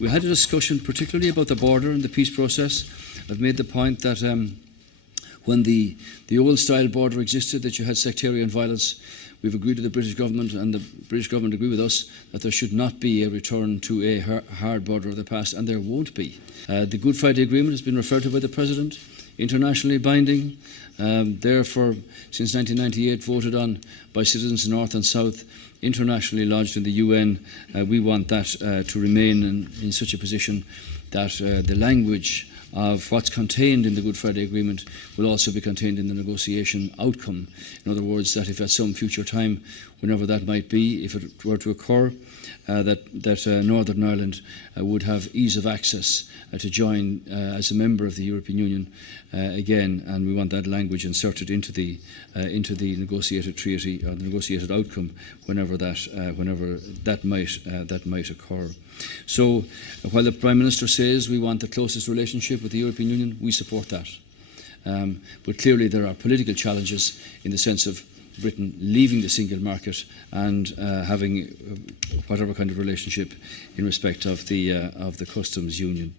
We had a discussion particularly about the border and the peace process. I've made the point that when the old-style border existed, that you had sectarian violence. We've agreed with the British government, and the British government agree with us, that there should not be a return to a hard border of the past, and there won't be. The Good Friday Agreement has been referred to by the President, internationally binding, therefore since 1998 voted on by citizens north and south, internationally lodged in the UN. We want that to remain in such a position that the language of what's contained in the Good Friday Agreement will also be contained in the negotiation outcome. In other words, that if at some future time, whenever that might be, if it were to occur, that Northern Ireland would have ease of access to join as a member of the European Union again, and we want that language inserted into the negotiated treaty or the negotiated outcome whenever that might occur. So, while the Prime Minister says we want the closest relationship with the European Union, we support that. But clearly there are political challenges in the sense of Britain leaving the single market and having whatever kind of relationship in respect of the customs union.